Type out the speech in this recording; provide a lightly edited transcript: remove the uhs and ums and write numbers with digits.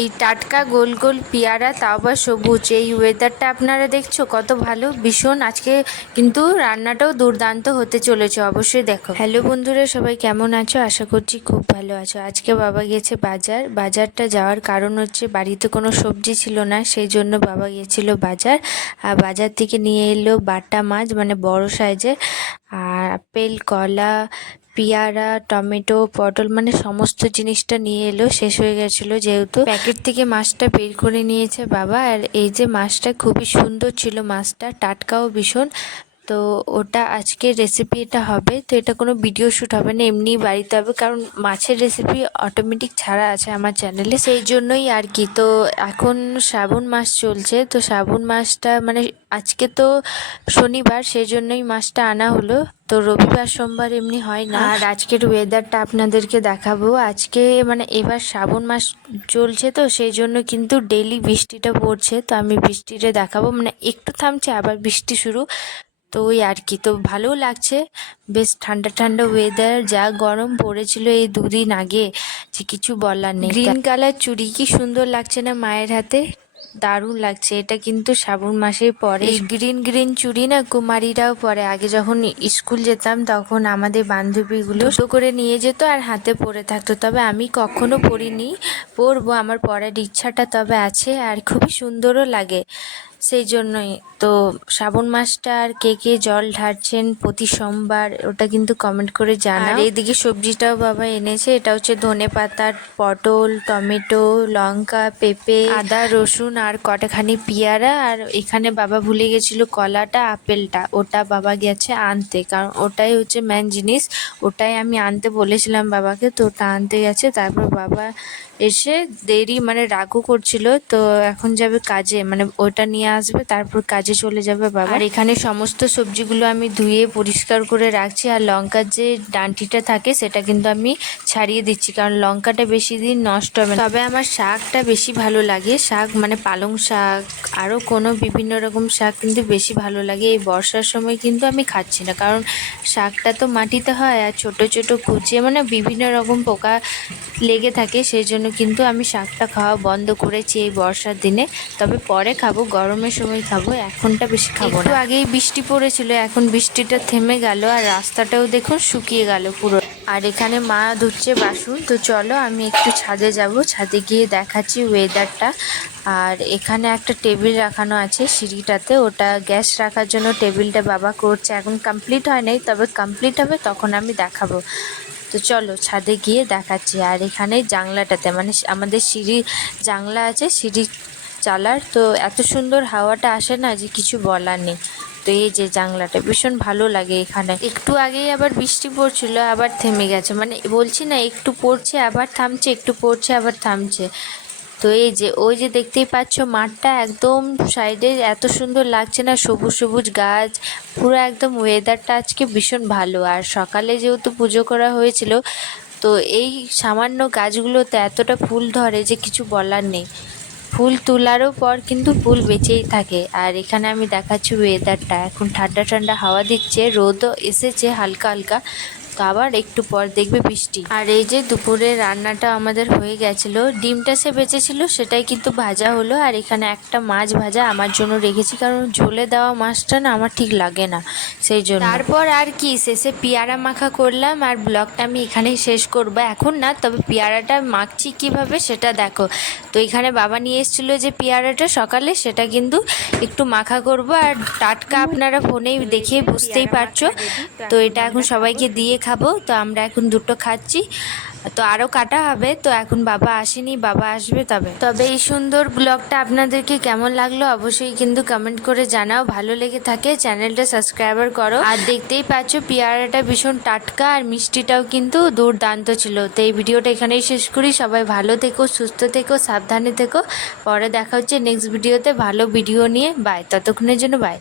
এই টাটকা গোল গোল পেয়ারা, তাও আবার সবুজ। এই ওয়েদারটা আপনারা দেখছো কত ভালো, ভীষণ। আজকে কিন্তু রান্নাটাও দুর্দান্ত হতে চলেছে, অবশ্যই দেখো। হ্যালো বন্ধুরা, সবাই কেমন আছো? আশা করছি খুব ভালো আছো। আজকে বাবা গেছে বাজারটা যাওয়ার কারণ হচ্ছে বাড়িতে কোনো সবজি ছিল না, সেই জন্য বাবা গিয়েছিল বাজার। আর বাজার থেকে নিয়ে এলো বাটা মাছ, মানে বড় সাইজের, আর আপেল, কলা, পেয়ারা, টমেটো, পটল, মানে সমস্ত জিনিসটা নিয়ে এলো। শেষ হয়ে গেছিলো যেহেতু, প্যাকেট থেকে মাছটা বের করে নিয়েছে বাবা। আর এই যে মাছটা খুবই সুন্দর ছিল, মাছটা টাটকাও ভীষণ। তো ওটা আজকে রেসিপিটা হবে। তো এটা কোনো ভিডিও শ্যুট হবে না, এমনি বাড়িতে হবে, কারণ মাছের রেসিপি অটোমেটিক ছাড়া আছে আমার চ্যানেলে, সেই জন্যই আর কি। তো এখন শ্রাবণ মাস চলছে, তো শ্রাবণ মাসটা মানে আজকে তো শনিবার, সেই জন্যই মাছটা আনা হলো। তো রবিবার সোমবার এমনি হয় না। আর আজকের ওয়েদারটা আপনাদেরকে দেখাবো। আজকে মানে এবার শ্রাবণ মাস চলছে, তো সেই জন্য কিন্তু ডেইলি বৃষ্টিটা পড়ছে। তো আমি বৃষ্টিটা দেখাবো, মানে একটু থামছে আবার বৃষ্টি শুরু। তো ওই আর কি। তো ভালো লাগছে, বেশ ঠান্ডা ঠান্ডা ওয়েদার। যা গরম পড়েছিল এই দুদিন আগে যে কিছু বলার নেই। গ্রিন কালার চুড়ি কি সুন্দর লাগছে না মায়ের হাতে, দারুণ লাগছে। এটা কিন্তু শ্রাবণ মাসেই পরে। এই গ্রিন গ্রিন চুড়ি না কুমারীরাও পরে। আগে যখন স্কুল যেতাম তখন আমাদের বান্ধবীগুলো দুটো করে নিয়ে যেত আর হাতে পরে থাকতো, তবে আমি কখনো পরিনি, পরবো, আমার পরার ইচ্ছাটা তবে আছে। আর খুবই সুন্দরও লাগে, সেই জন্যই। তো শ্রাবণ মাসটা আর কে কে জল ঢালছেন প্রতি সোমবার, ওটা কিন্তু কমেন্ট করে জানাও। আর এইদিকে সবজিটাও বাবা এনেছে, এটা হচ্ছে ধনেপাতা, পটল, টমেটো, লঙ্কা, পেঁপে, আদা, রসুন, আর কটাখানি পেয়ারা। আর এখানে বাবা ভুলে গেছিল কলাটা, আপেলটা, ওটা বাবা গেছে আনতে, কারণ ওটাই হচ্ছে মেন জিনিস। ওটাই আমি আনতে বলেছিলাম বাবাকে, তো ওটা আনতে গেছে। তারপর বাবা এসে দেরি, মানে রাগও করছিল, তো এখন যাবে কাজে, মানে ওটা নিয়ে আসবে, তারপর কাজে চলে যাবে বাবা। আর এখানে সমস্ত সবজিগুলো আমি ধুয়ে পরিষ্কার করে রাখছি। আর লঙ্কার যে ডাঁটিটা থাকে সেটা কিন্তু আমি ছাড়িয়ে দিচ্ছি, কারণ লঙ্কাটা বেশি দিন নষ্ট হবে না। তবে আমার শাকটা বেশি ভালো লাগে, শাক মানে পালং শাক, আরও কোনো বিভিন্ন রকম শাক কিন্তু বেশি ভালো লাগে। এই বর্ষার সময় কিন্তু আমি খাচ্ছি না, কারণ শাকটা তো মাটিতে হয় আর ছোট ছোট কুচিয়ে মানে বিভিন্ন রকম পোকা লেগে থাকে, সেই জন্য কিন্তু আমি শাকটা খাওয়া বন্ধ করেছি এই বর্ষার দিনে। তবে পরে খাবো, গরমের সময় খাবো, এখনটা বেশি খাবো না। একটু আগেই বৃষ্টি পড়েছিল, এখন বৃষ্টিটা থেমে গেল আর রাস্তাটাও দেখুন শুকিয়ে গেল পুরো। আর এখানে মা ধুচ্ছে বাসন। তো চলো আমি একটু ছাদে যাব, ছাদে গিয়ে দেখাচ্ছি ওয়েদারটা। আর এখানে একটা টেবিল রাখানো আছে সিঁড়িটাতে, ওটা গ্যাস রাখার জন্য টেবিলটা বাবা করছে, এখন কমপ্লিট হয় নাই, তবে কমপ্লিট হবে তখন আমি দেখাবো। তো চলো ছাদে গিয়ে দেখাচ্ছি। আর এখানে জানলাটাতে, মানে আমাদের সিঁড়ি জানলা আছে, সিঁড়ি চালার, তো এত সুন্দর হাওয়াটা আসে না যে কিছু বলার নেই। তো এই যে জানলাটা ভীষণ ভালো লাগে এখানে। একটু আগেই আবার বৃষ্টি পড়ছিল, আবার থেমে গেছে, মানে বলছি না একটু পড়ছে আবার থামছে, একটু পড়ছে আবার থামছে। তো এই যে ওই যে দেখতেই পাচ্ছ মাঠটা একদম সাইডে, এত সুন্দর লাগছে না, সবুজ সবুজ গাছ পুরো, একদম ওয়েদারটা আজকে ভীষণ ভালো। আর সকালে যেহেতু পুজো করা হয়েছিল, তো এই সামান্য গাছগুলোতে এতটা ফুল ধরে যে কিছু বলার নেই। ফুল তোলারও পর কিন্তু ফুল বেঁচেই থাকে। আর এখানে আমি দেখাচ্ছি ওয়েদারটা, এখন ঠান্ডা ঠান্ডা হাওয়া দিচ্ছে, রোদও এসেছে হালকা হালকা, তো আবার একটু পর দেখবে বৃষ্টি। আর এই যে দুপুরে রান্নাটা আমাদের হয়ে গেছিলো, ডিমটা সে বেঁচেছিল সেটাই কিন্তু ভাজা হলো। আর এখানে একটা মাছ ভাজা আমার জন্য রেখেছি, কারণ ঝোলে দেওয়া মাছটা না আমার ঠিক লাগে না, সেই জন্য। তারপর আর কি, শেষে পেয়ারা মাখা করলাম। আর ব্লগটা আমি এখানেই শেষ করবো, এখন না, তবে পেয়ারাটা মাখছি কিভাবে সেটা দেখো। তো এখানে বাবা নিয়ে এসেছিলো যে পেয়ারাটা সকালে, সেটা কিন্তু একটু মাখা করব। আর টাটকা আপনারা ফোনেই দেখে বুঝতেই পারছো। তো এটা এখন সবাইকে দিয়ে খাবো। তো আমরা এখন দুটো খাচ্ছি, তো আরও কাটা হবে। তো এখন বাবা আসেনি, বাবা আসবে তবে। এই সুন্দর ব্লগটা আপনাদেরকে কেমন লাগলো অবশ্যই কিন্তু কমেন্ট করে জানাও। ভালো লেগে থাকে চ্যানেলটা সাবস্ক্রাইবার করো। আর দেখতেই পাচ্ছ পেয়ারাটা ভীষণ টাটকা, আর মিষ্টিটাও কিন্তু দুর্দান্ত ছিল। তো এই ভিডিওটা এখানেই শেষ করি। সবাই ভালো থেকো, সুস্থ থেকো, সাবধানে থেকো। পরে দেখা হচ্ছে নেক্সট ভিডিওতে ভালো ভিডিও নিয়ে। বাই, ততক্ষণের জন্য বাই।